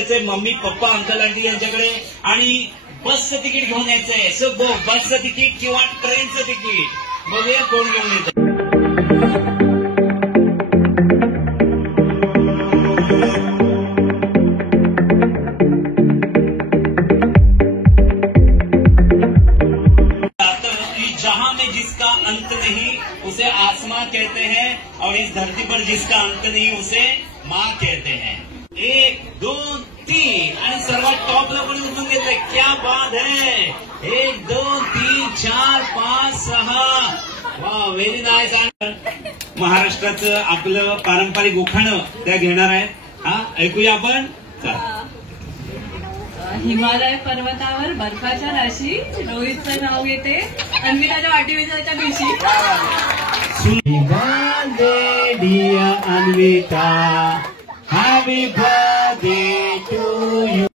त्याचे mummy papa uncle aunty यांच्याकडे आणि बसचं तिकीट घेऊन यायचंय. सो बसचं तिकीट किंवा ट्रेनचं तिकीट बघूया कोण घेऊन येतं. जहां में जिसका अंत नहीं उसे आसमां कहते हैं और इस धरती पर जिसका अंत नहीं उसे माँ कहते हैं. 1 2 3 आणि सर्वात टॉपला कोणी उठून घेतलंय. क्या बात है. 1 2 3 4 5 6. वा व्हेरी नाईस. महाराष्ट्राचं आपलं पारंपरिक उखाणं त्या घेणार आहे. हा ऐकूया आपण. चला. हिमालय पर्वतावर बर्फाच्या राशी रोहितचं नाव येते अन्विताच्या वाढदिवसाच्या दिवशी. Happy birthday dear Anvita, happy birthday